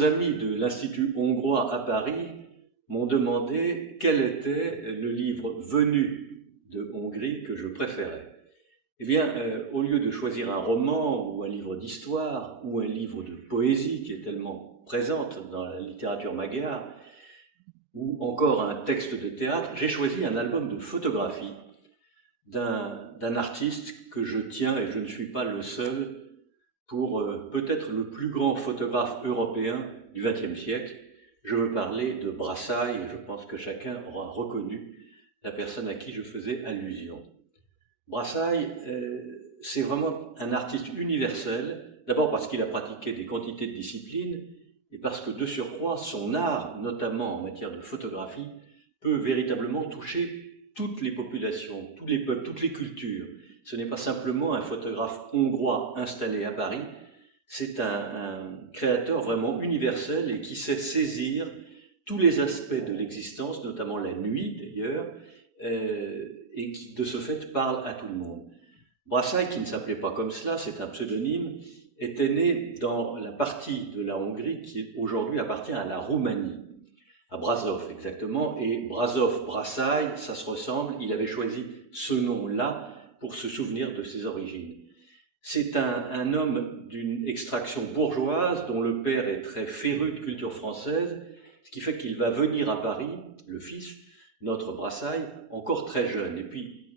nos amis de l'Institut hongrois à Paris m'ont demandé quel était le livre venu de Hongrie que je préférais. Eh bien, au lieu de choisir un roman ou un livre d'histoire ou un livre de poésie qui est tellement présente dans la littérature magyare, ou encore un texte de théâtre, j'ai choisi un album de photographie d'un artiste que je tiens, et je ne suis pas le seul, pour peut-être le plus grand photographe européen du XXe siècle. Je veux parler de Brassai, et je pense que chacun aura reconnu la personne à qui je faisais allusion. Brassai, c'est vraiment un artiste universel, d'abord parce qu'il a pratiqué des quantités de disciplines, et parce que de surcroît, son art, notamment en matière de photographie, peut véritablement toucher toutes les populations, tous les peuples, toutes les cultures. Ce n'est pas simplement un photographe hongrois installé à Paris, c'est un créateur vraiment universel et qui sait saisir tous les aspects de l'existence, notamment la nuit d'ailleurs, et qui de ce fait parle à tout le monde. Brassai, qui ne s'appelait pas comme cela, c'est un pseudonyme, était né dans la partie de la Hongrie qui aujourd'hui appartient à la Roumanie, à Brasov exactement, et Brasov, Brassai, ça se ressemble, il avait choisi ce nom-là pour se souvenir de ses origines. C'est un homme d'une extraction bourgeoise dont le père est très féru de culture française, ce qui fait qu'il va venir à Paris, le fils, notre Brassai, encore très jeune. Et puis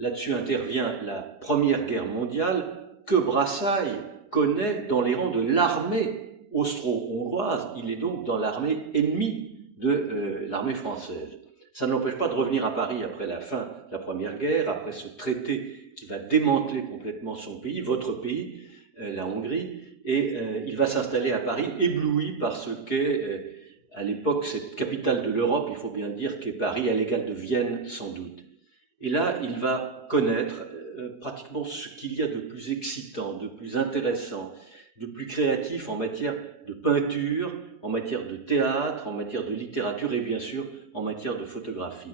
là-dessus intervient la Première Guerre mondiale que Brassai connaît dans les rangs de l'armée austro-hongroise. Il est donc dans l'armée ennemie de l'armée française. Ça ne l'empêche pas de revenir à Paris après la fin de la Première Guerre, après ce traité qui va démanteler complètement son pays, votre pays, la Hongrie, et il va s'installer à Paris, ébloui par ce qu'est, à l'époque, cette capitale de l'Europe, il faut bien le dire, qu'est Paris, à l'égal de Vienne, sans doute. Et là, il va connaître pratiquement ce qu'il y a de plus excitant, de plus intéressant, de plus créatif en matière de peinture, en matière de théâtre, en matière de littérature et bien sûr en matière de photographie.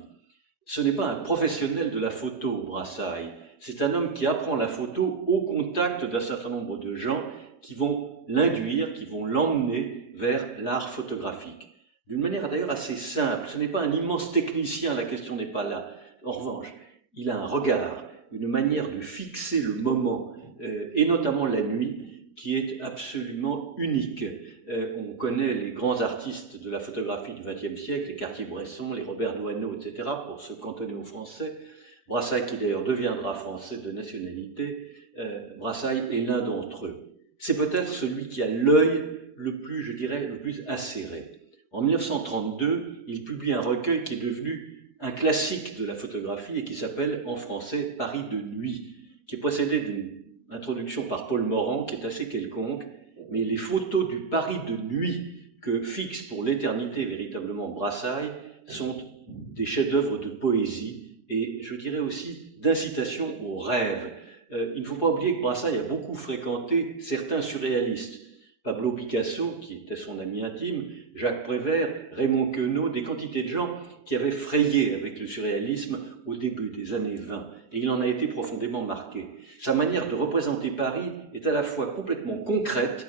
Ce n'est pas un professionnel de la photo, Brassai, c'est un homme qui apprend la photo au contact d'un certain nombre de gens qui vont l'induire, qui vont l'emmener vers l'art photographique. D'une manière d'ailleurs assez simple, ce n'est pas un immense technicien, la question n'est pas là. En revanche, il a un regard, une manière de fixer le moment, et notamment la nuit, qui est absolument unique. On connaît les grands artistes de la photographie du XXe siècle, les Cartier-Bresson, les Robert Doisneau, etc., pour se cantonner aux Français. Brassai, qui d'ailleurs deviendra français de nationalité, Brassai est l'un d'entre eux. C'est peut-être celui qui a l'œil le plus, je dirais, le plus acéré. En 1932, il publie un recueil qui est devenu un classique de la photographie et qui s'appelle en français « Paris de nuit », qui est précédé d'une introduction par Paul Morand, qui est assez quelconque, mais les photos du Paris de nuit que fixe pour l'éternité véritablement Brassai sont des chefs-d'œuvre de poésie et je dirais aussi d'incitation au rêve. Il ne faut pas oublier que Brassai a beaucoup fréquenté certains surréalistes. Pablo Picasso, qui était son ami intime, Jacques Prévert, Raymond Queneau, des quantités de gens qui avaient frayé avec le surréalisme au début des années 20. Et il en a été profondément marqué. Sa manière de représenter Paris est à la fois complètement concrète,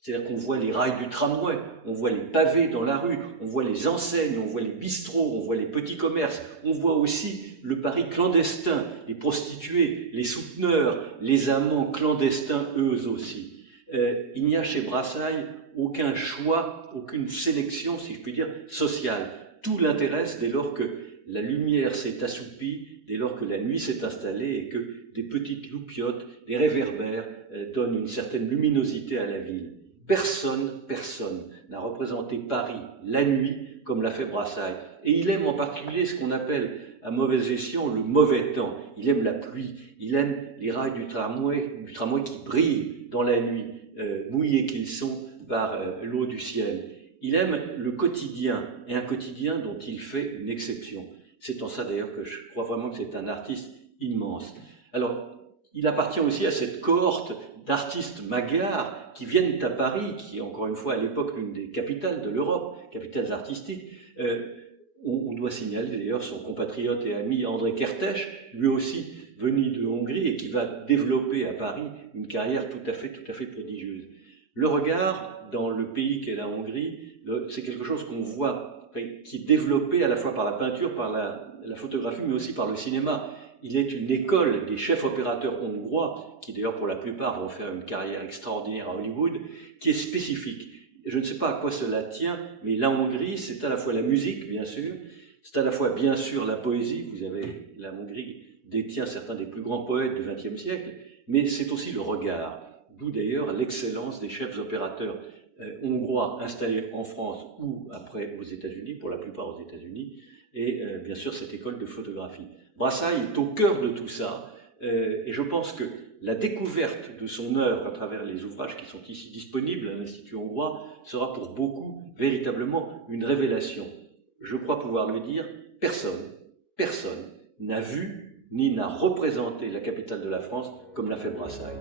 c'est-à-dire qu'on voit les rails du tramway, on voit les pavés dans la rue, on voit les enseignes, on voit les bistrots, on voit les petits commerces, on voit aussi le Paris clandestin, les prostituées, les souteneurs, les amants clandestins eux aussi. Il n'y a chez Brassai aucun choix, aucune sélection, si je puis dire, sociale. Tout l'intéresse dès lors que la lumière s'est assoupie, dès lors que la nuit s'est installée et que des petites loupiottes, des réverbères donnent une certaine luminosité à la ville. Personne n'a représenté Paris la nuit comme l'a fait Brassai. Et il aime en particulier ce qu'on appelle à mauvais escient le mauvais temps. Il aime la pluie, il aime les rails du tramway qui brillent dans la nuit, mouillés qu'ils sont par l'eau du ciel. Il aime le quotidien, et un quotidien dont il fait une exception. C'est en ça d'ailleurs que je crois vraiment que c'est un artiste immense. Alors, il appartient aussi à cette cohorte d'artistes magyars qui viennent à Paris, qui est encore une fois à l'époque l'une des capitales de l'Europe, capitales artistiques. On doit signaler d'ailleurs son compatriote et ami André Kertész, lui aussi venu de Hongrie et qui va développer à Paris une carrière tout à fait prodigieuse. Le regard, dans le pays qu'est la Hongrie, c'est quelque chose qu'on voit, qui est développé à la fois par la peinture, par la photographie, mais aussi par le cinéma. Il est une école des chefs opérateurs hongrois, qui d'ailleurs pour la plupart vont faire une carrière extraordinaire à Hollywood, qui est spécifique. Je ne sais pas à quoi cela tient, mais la Hongrie, c'est à la fois la musique, bien sûr, c'est à la fois, bien sûr, la poésie. Vous avez, la Hongrie détient certains des plus grands poètes du XXe siècle, mais c'est aussi le regard. D'où d'ailleurs l'excellence des chefs opérateurs hongrois installés en France ou après aux États-Unis, pour la plupart aux États-Unis, et bien sûr cette école de photographie. Brassailles est au cœur de tout ça, et je pense que la découverte de son œuvre à travers les ouvrages qui sont ici disponibles à l'Institut hongrois sera pour beaucoup véritablement une révélation. Je crois pouvoir le dire, personne n'a vu ni n'a représenté la capitale de la France comme l'a fait Brassailles.